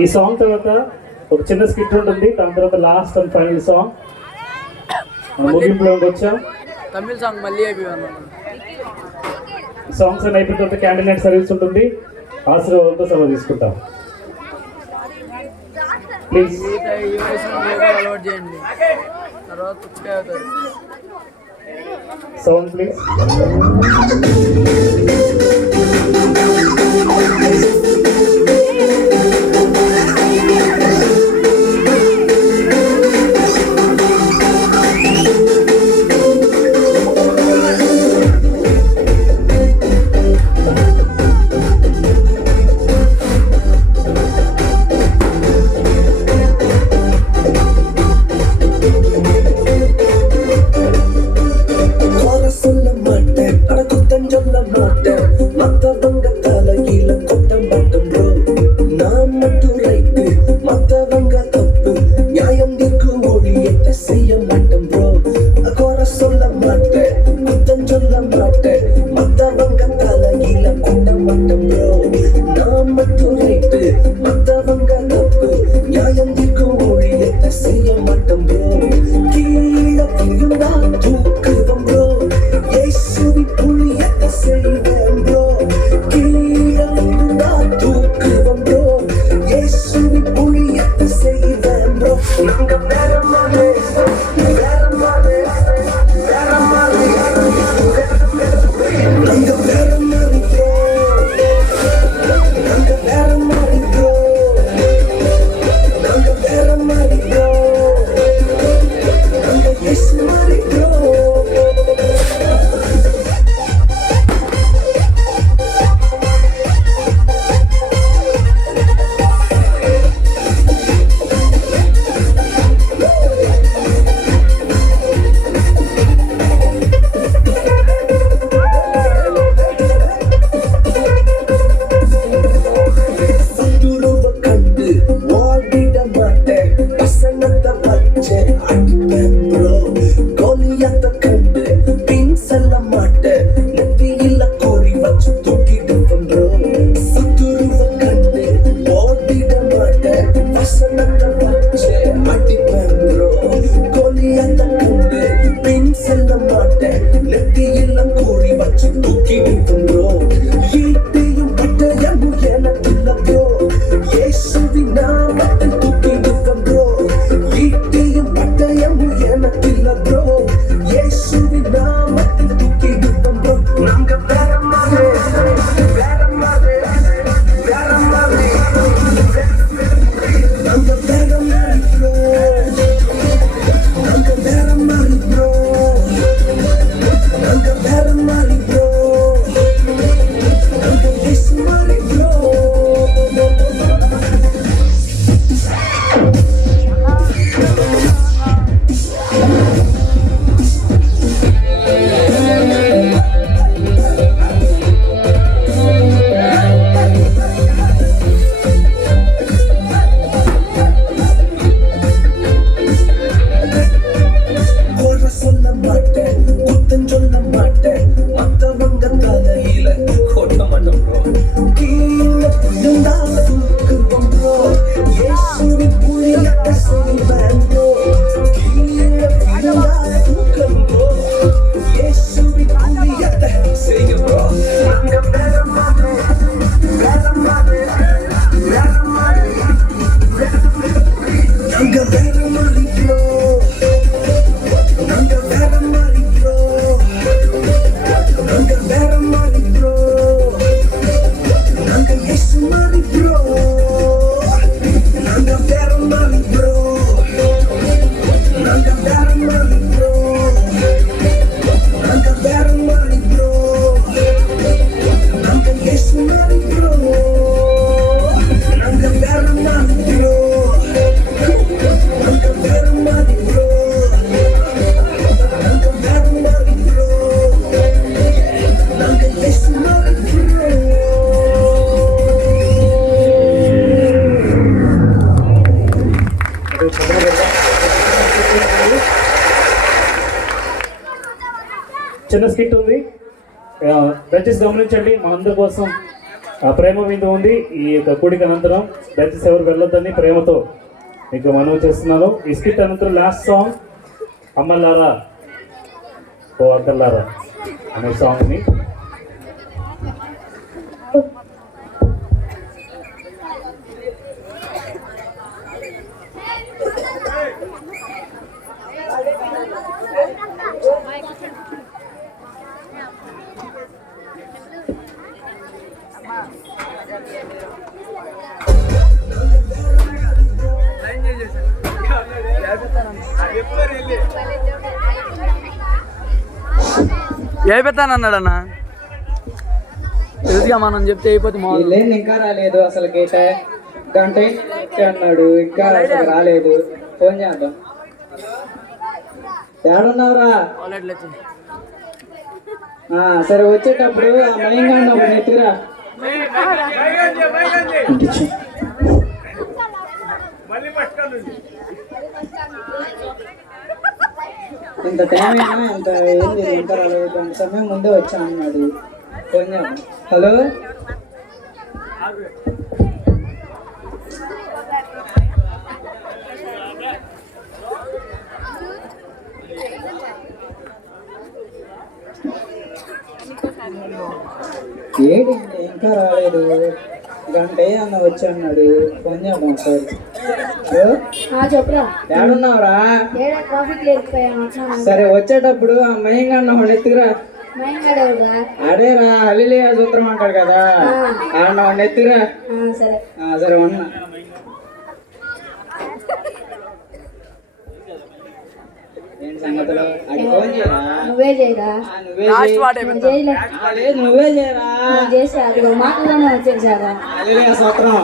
ఈ సాంగ్ తర్వాత ఒక చిన్న స్కిట్ ఉంటుంది, దాని తర్వాత లాస్ట్ అండ్ ఫైనల్ సాంగ్ ముగింపులోకి వచ్చాం. తమిళ సాంగ్ మళ్ళీ సాంగ్స్ అని అయిపోయిన తర్వాత క్యాండిల్ నైట్ సర్వీస్ ఉంటుంది. ఆశీర్వాదంతో సభ తీసుకుంటాం. ప్లీజ్ అలవాటు చేయండి, తర్వాత సౌండ్ ప్లీజ్. చిన్న స్కిట్ ఉంది, దయచేసి గమనించండి. మా అందరి కోసం ఆ ప్రేమ మీద ఉంది ఈ యొక్క కూడిక అనంతరం దయచేసి ఎవరు వెళ్ళొద్దని ప్రేమతో మీకు మనవి చేస్తున్నాను. ఈ స్కిట్ అనంతరం లాస్ట్ సాంగ్ అమ్మలారా ఓ అక్కల్లారా అనే సాంగ్ని అయిపోతానన్నాడన్నా తెలుసుగా మనం చెప్తే అయిపోతే లేదు ఇంకా రాలేదు అసలు గేట గంట అన్నాడు ఇంకా అసలు రాలేదు. ఫోన్ చేద్దాం. ఏడున్నావురా? సరే వచ్చేటప్పుడు ఆ మయంగాండి ఒకటి ఎత్తుకురా. ఇంత టైం అయినా ఇంత ఏంది ఇంకా రాలేదు. గంట సమయం ముందే వచ్చా అన్నాడు. ఫోన్ చేద్దాం. హలో ఏంటి ఇంకా రాలేదు. గంట అన్న వచ్చి అన్నాడు. ఫోన్ చేద్దాం ఒకసారి. చెప్పురా. ఏడున్నావురా? సరే వచ్చేటప్పుడు ఆ మయంగా అన్న వాళ్ళు ఎత్తుకురా. అడేరా హల్లెలూయా సూత్రం అంటాడు కదా ఆడ వాడిని ఎత్తుకురా. సరే ఉన్నా. ఏంటి సంగతులు? అది ఫోన్ చేయరా? నువ్వే చేయరా? లేదు నువ్వే చేయరా? చేసా మాటలోనే వచ్చేసారా? హల్లెలూయా సూత్రం.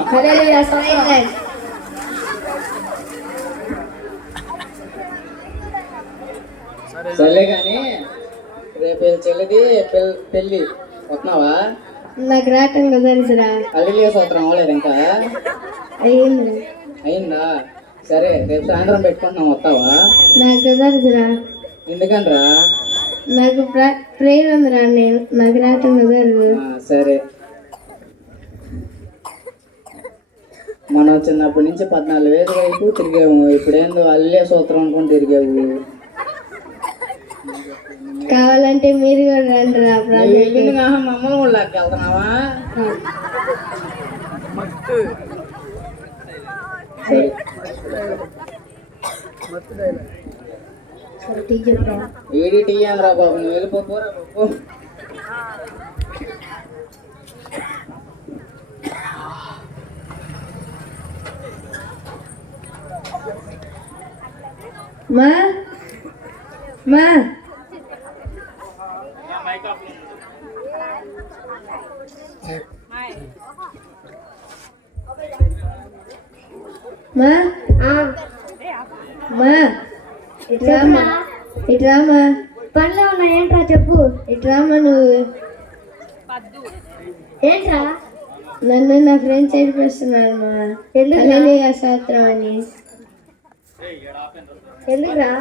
సర్లే కానీ రేపు చెల్లిది పెళ్ళి వస్తున్నావా? నాకు రావటం తెలుసురా. హల్లెలూయా సూత్రం అవ్వలేదు ఇంకా? అయిందా? సరే రేపు సాయంత్రం పెట్టుకుంటున్నాం, వస్తావా? నాకు కుదరదురా. ఎందుకనరా? నాకు ప్రేయర్ ఉందిరా. నాకు రావటం కుదరదు. సరే మనం చిన్నప్పటి నుంచి 14 వేలు వైపు తిరిగాము. ఇప్పుడేందో అల్లే సూత్రం అనుకుని తిరిగావు. కావాలంటే మీరు కూడా రండి రా. మమ్మల్ని కూడా లాక్కెళ్తున్నావా? ఏడి టీ అనరా బాబు, నువ్వు వెళ్ళిపోరా బాబు. మా మా మా మా ఇట్రామా ఇట్రామా. పనిలో ఉన్నా ఏంట్రా చెప్పు. ఇట్రామా నువ్వు. ఏంట్రా? నన్ను నా ఫ్రెండ్స్ ఏడిపిస్తున్నారు మా. హల్లెలూయా స్తోత్రం అని. ఎందుకురా?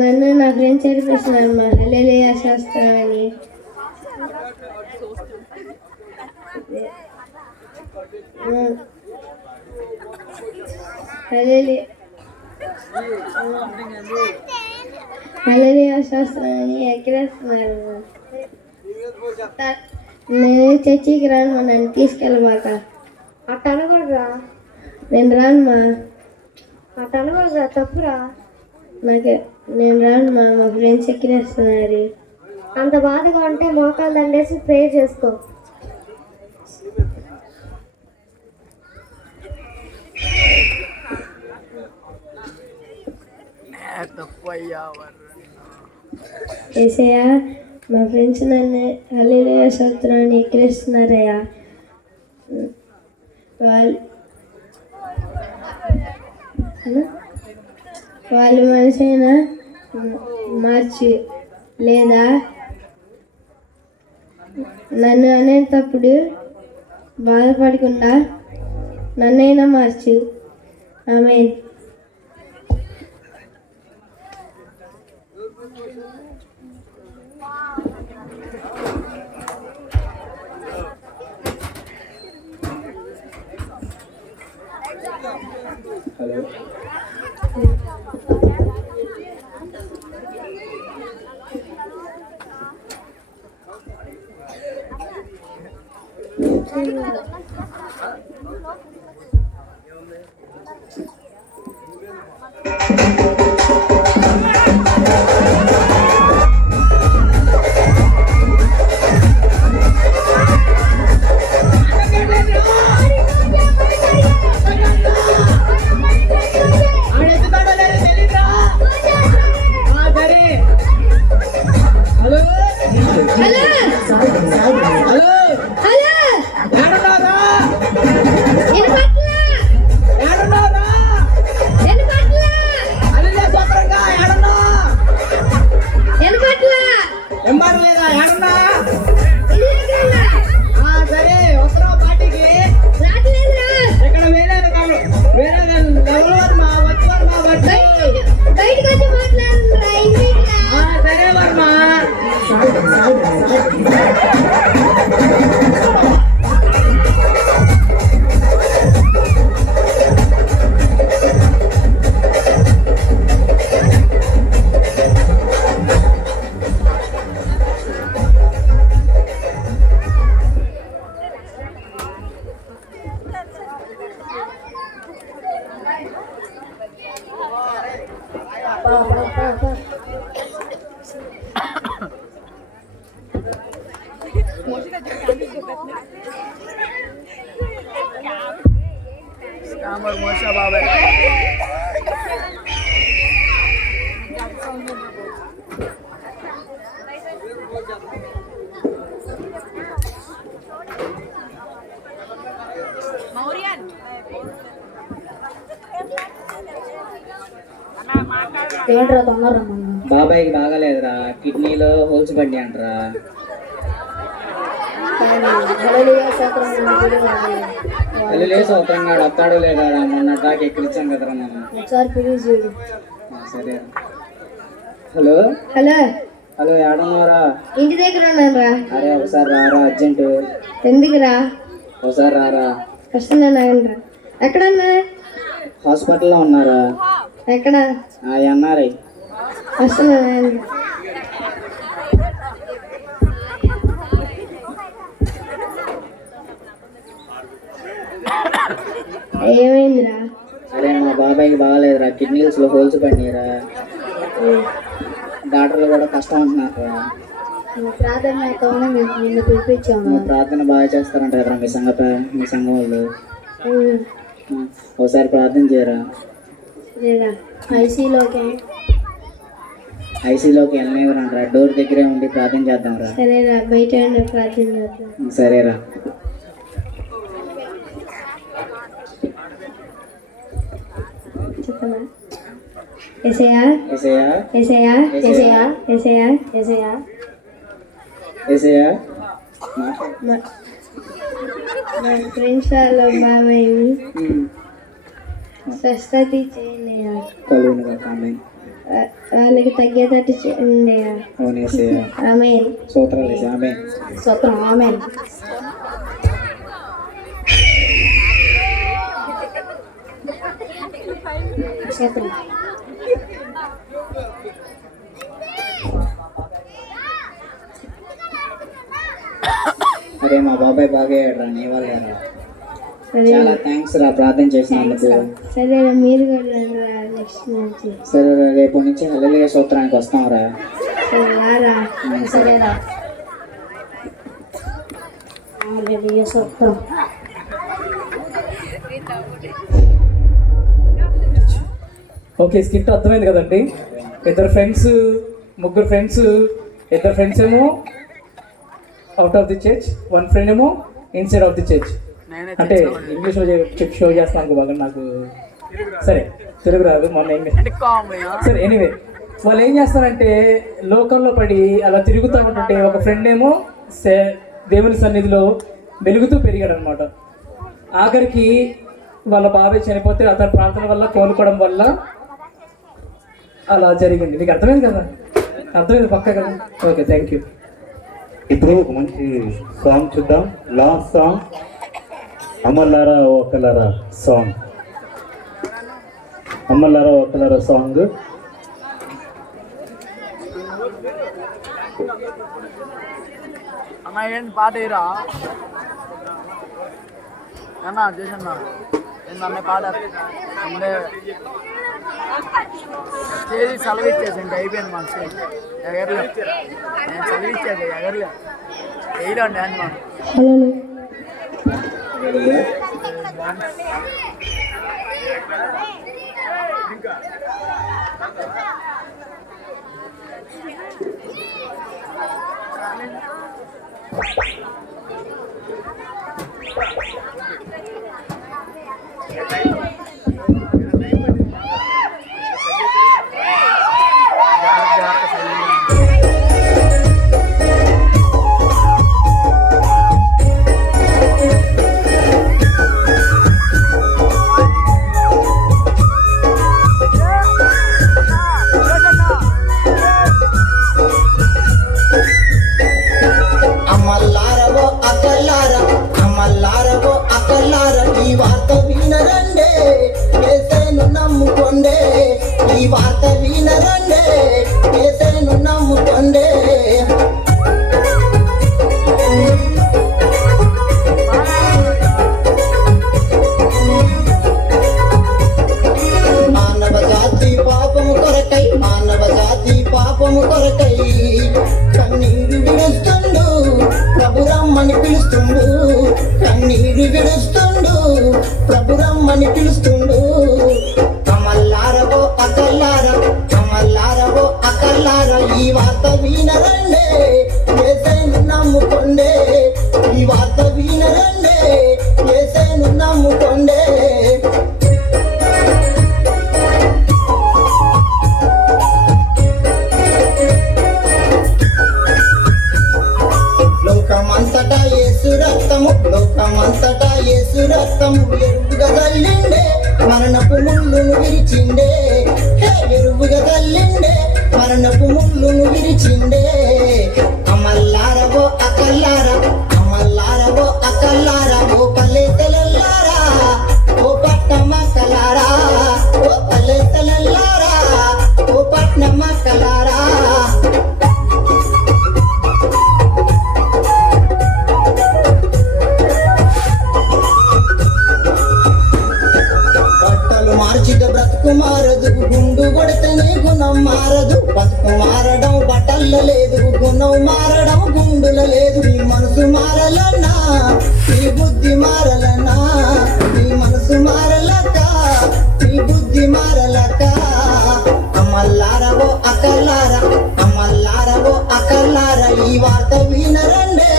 నన్ను నా ఫ్రెండ్స్ ఏడిపిస్తున్నారు మా. హల్లెలూయా స్తోత్రం అని. హల్లెలూయా స్తోత్రం అని ఎక్కిరేస్తున్నారు. నేను చర్చికి రాను, నన్ను తీసుకెళ్ళబాక. అట్ట అనకూడదురా. నేను రానుమా. అట్ట అనకూడదురా, తప్పురా. నేను రానుమా, మా ఫ్రెండ్స్ ఎక్కిరేస్తున్నారు. అంత బాధగా ఉంటే మోకాలు దండేసి ప్రేయర్ చేసుకో. ఏసయ్యా, మా ఫ్రెండ్స్ నన్ను హల్లెలూయా స్తోత్రాన్ని ఎక్కిరిస్తున్నారయ్యా. వాళ్ళు మనసైనా మార్చి లేదా నన్ను అనేటప్పుడు బాధపడకుండా నన్నైనా మార్చు. ఆమేన్. మోసా బాబాయ్ ఏంట్రా తొందర రమ్మన్నా బాబాయ్కి బాగాలేదురా, కిడ్నీలో హోల్స్ పడి అంటరా. అల్లులే సౌతంగాడు వస్తాడో లేదా మొన్న దాకా ఎక్కిరిచ్చాం కదరా మనం. ఒకసారి పిలిచి చూడు. సరే. హలో హలో హలో ఏడన్నారా? ఇంటి దగ్గర ఉన్నారా? అరే ఒకసారి రారా, అర్జెంటు. ఎందుకురా? ఒకసారి రారా. వస్తున్నారా? ఎక్కడన్నా? హాస్పిటల్లో ఉన్నారా? ఎక్కడ? ఎన్ఆర్ఐ. వస్తున్నారా? ఏమైందిరా? అరే మా బాబాయ్కి బాగాలేదురా, కిడ్నీస్లో హోల్స్ పడినాయిరా. డాక్టర్లు కూడా కష్టం అంటున్నారా. ప్రార్థన నిన్ను పిలిపించాము. ప్రార్థన బాగా చేస్తారంట కదరా మీ సంఘం వాళ్ళు. ఒకసారి ప్రార్థన చేయరా. ఐసీలోకి వెళ్ళలేదురా, డోర్ దగ్గరే ఉండి ప్రార్థన చేద్దాంరా. సరేరా, బయట ప్రార్థన చేద్దాం. సరేరా. చెప్పనా? ఏసయ్యా ఏసయ్యా ఏసయ్యా ఏసయ్యా ఏసయ్యా ఏసయ్యా ఏసయ్యా మా ఫ్రెండ్స్ వాళ్ళు బాబాయ్ని స్వస్థత చేయండి, వాళ్ళకి తగ్గేటట్టు చేయండి. ఆమె సూత్రం ఆమె. అరే మా బాబాయ్ బాగా అయ్యాడు, నీ వాళ్ళరా. చాలా థ్యాంక్స్ రా ప్రార్థన చేసినందుకు. సరేరా, మీరు కూడా నెక్స్ట్ నుంచి. సరే రేపు నుంచి హల్లెలూయా స్తోత్రానికి వస్తాం రా. సరేరా. సరేరా. హల్లెలూయా స్తోత్రం. ఓకే, స్కిట్ అర్థమైంది కదండి. ముగ్గురు ఫ్రెండ్స్ ఏమో out of the church, one friend ఏమో ఇన్సైడ్ ఆఫ్ ది చర్చ్. అంటే ఇంగ్లీష్లో షో చేస్తాను బాగా, నాకు సరే తెలుగు రాదు సరే. ఎనీవే, వాళ్ళు ఏం చేస్తారంటే లోకంలో పడి అలా తిరుగుతూ ఉంటుంటే ఒక ఫ్రెండ్ ఏమో దేవుని సన్నిధిలో వెలుగుతూ పెరిగాడు అనమాట. ఆఖరికి వాళ్ళ బాబాయ్ చనిపోతే అతని ప్రార్థన వల్ల కోలుకోవడం వల్ల అలా జరిగింది. మీకు అర్థమైంది కదా? అర్థమైంది పక్క కదా? Okay, thank you. ఇప్పుడు ఒక మంచి సాంగ్ చూద్దాం. లాస్ట్ సాంగ్ అమ్మలారా ఒక్కలారా సాంగ్. అమ్మలారా ఒక్కలారా సాంగ్. అమ్మాయి పాట అన్నా చేసన్నా నేను అన్న పాట అంటే చేసి సెలవు ఇచ్చేసి ఇంకా అయిపోయింది మనసు ఎగరలే నేను సెలవు ఇచ్చేది ఎగరలే వేయలే డ్యాన్స్ మనం అమ్మల్లారవో అక్కల్లార ఈ వార్త వినరండే ఏసేను నమ్ముకొండే ఈ వార్త వినరండే ఏసేను నమ్ముకొండే మానవ జాతి పాపము కొరకై కన్నీరు విడుస్తుండు ప్రభు రమ్మని పిలుస్తుండు కన్నీరు విడుస్తుండు ప్రభు రమ్మని పిలుస్తుండు అమల్లారవో అకల్లార ఈ వార్త వినరండే యేసయ్యను నమ్ముకొండే ఈ వార్త వినరండే యేసయ్యను నమ్ముకొండే లోకమంతటా యేసు రక్తము ఎరువుగా తల్లిండే మరణపు ముళ్ళును విరిచిండే ఎరువుగా తల్లిండే మరణపు ముళ్ళును విరిచిండే అమల్లారవో అకల్లార ఓ పల్లెతెలల్లారా ఓ పట్నమక్కలారా ఓ పల్లెతెలల్లారా ఓ పట్నమక్కలారా బ్రతుకు మారదు గుండు కొడితేనే గుణం మారదు బతుకు మారడం బట్టల్ల లేదు గుణం మారడం గుండుల లేదు నీ మనసు మారలన్నా నీ బుద్ధి మారలన్నా నీ మనసు మారలక నీ బుద్ధి మారలక అమల్లారవో అకల్లార ఈ వార్త వినరండే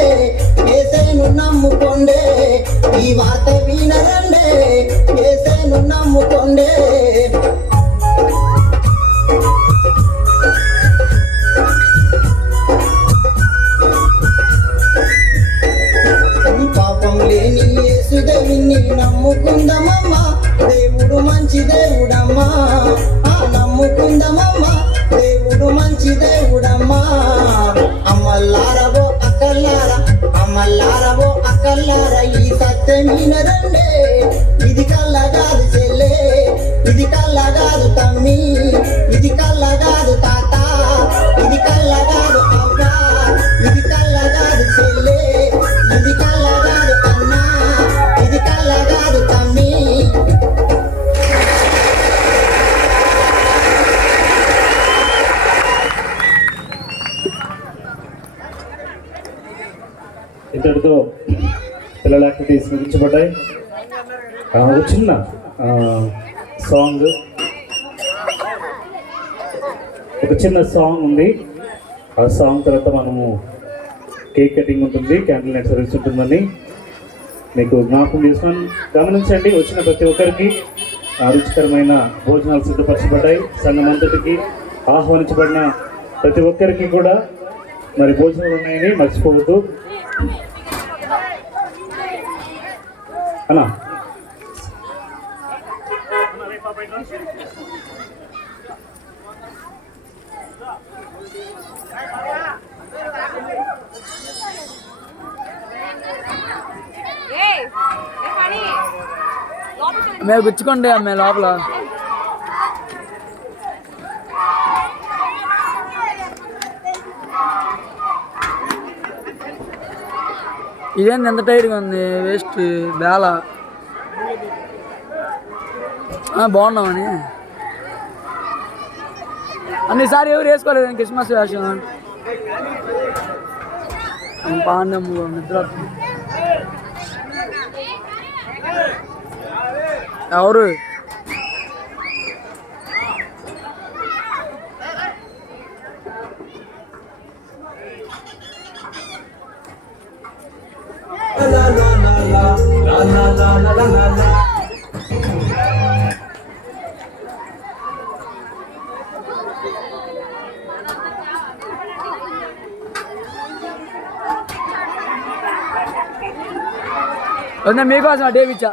యేసయ్యను నమ్ముకొండే ఈ వార్త వినరండే యేసయ్యను నమ్ముకొండే పాపం లేని యేసుదేవుని నమ్ముకుందామమ్మా దేవుడు మంచి దేవుడమ్మా నమ్ముకుందామమ్మా దేవుడు మంచి దేవుడమ్మా అమల్లారవో అకల్లార ఈ సత్యం వినరండే ఇది కళ్ళగాదు చెల్లే ఇది కళ్ళగాదు తమ్మి ఇది కళ్ళగాదు తాత ఇది కళ్ళగాదు అవ్వ ఇది కళ్ళగాదు చెల్లే ఇది కళ్ళగాదు అన్న ఇది కళ్ళగాదు తమ్మి ఇంతటితో పిల్లల యాక్టివిటీస్ ముగించబడ్డాయి. ఒక చిన్న సాంగ్ ఉంది. ఆ సాంగ్ తర్వాత మనము కేక్ కటింగ్ ఉంటుంది, క్యాండిల్ లైట్ సర్వీస్ ఉంటుందని మీకు జ్ఞాపకం చేస్తున్నాను. గమనించండి, వచ్చిన ప్రతి ఒక్కరికి రుచికరమైన భోజనాలు సిద్ధపరచబడ్డాయి. సంఘం అంతటికి ఆహ్వానించబడిన ప్రతి ఒక్కరికి కూడా మరి భోజనాలు ఉన్నాయని మర్చిపోవద్దు అన్నా. మేము గుచ్చుకోండి అమ్మే లోపల. ఇదేంది ఎంత టైట్గా ఉంది, వేస్ట్ బేల. బాగున్నామని అన్నిసారి ఎవరు వేసుకోలేదు క్రిస్మస్ వేషం పాండము నిద్ర ఎవరు మీకోసం డేవ్ ఇచ్చా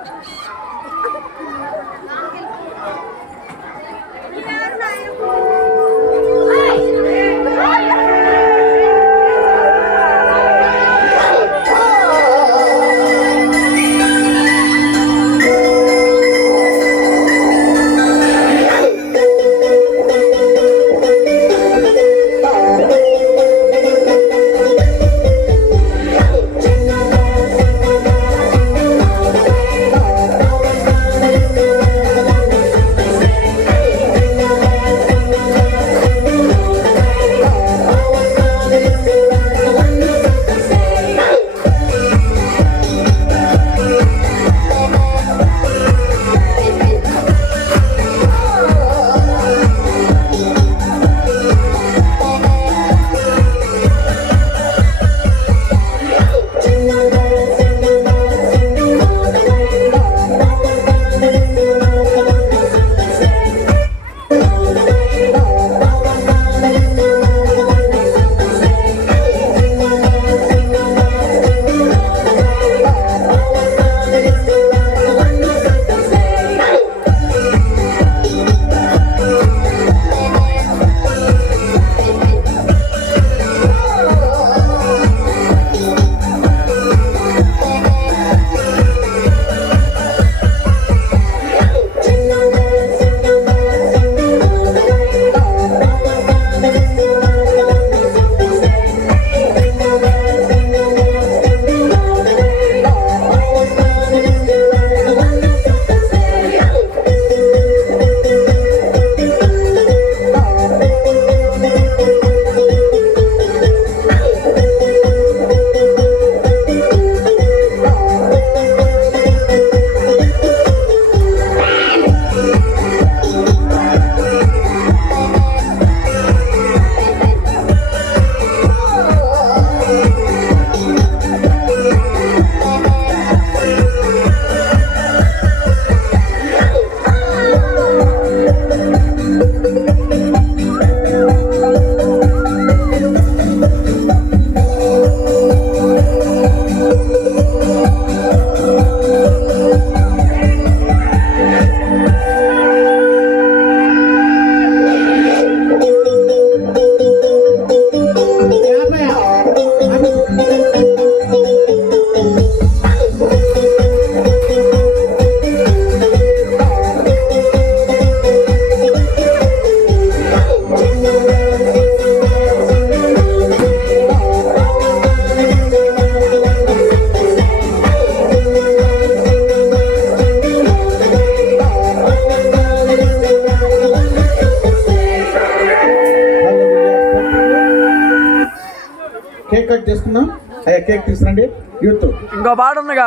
కేక్ కట్ చేసుకుందాం. అయ్యా కేక్ తీసుకురండి. యూత్ ఇంకో పాట ఉందిగా,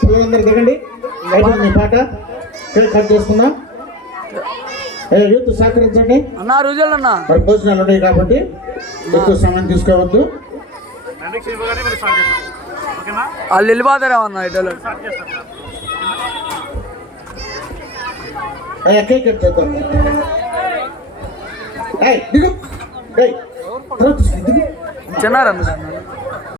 పిల్లలందరూ దిగండి. అయిపోయింది మీ పాట. కేక్ కట్ చేసుకుందాం. అయ్యా యూత్ సహకరించండి. అన్నా రుజువులు అన్నా మరి భోజనాలు ఉన్నాయి కాబట్టి ఎక్కువ సమయం తీసుకోవద్దు. వాళ్ళు వెళ్ళిపోతారేమన్నా ఇటోళ్ళు. అయ్యా కేక్ కట్ చేద్దాం. దిగు. దిగు. చిన్నారన్న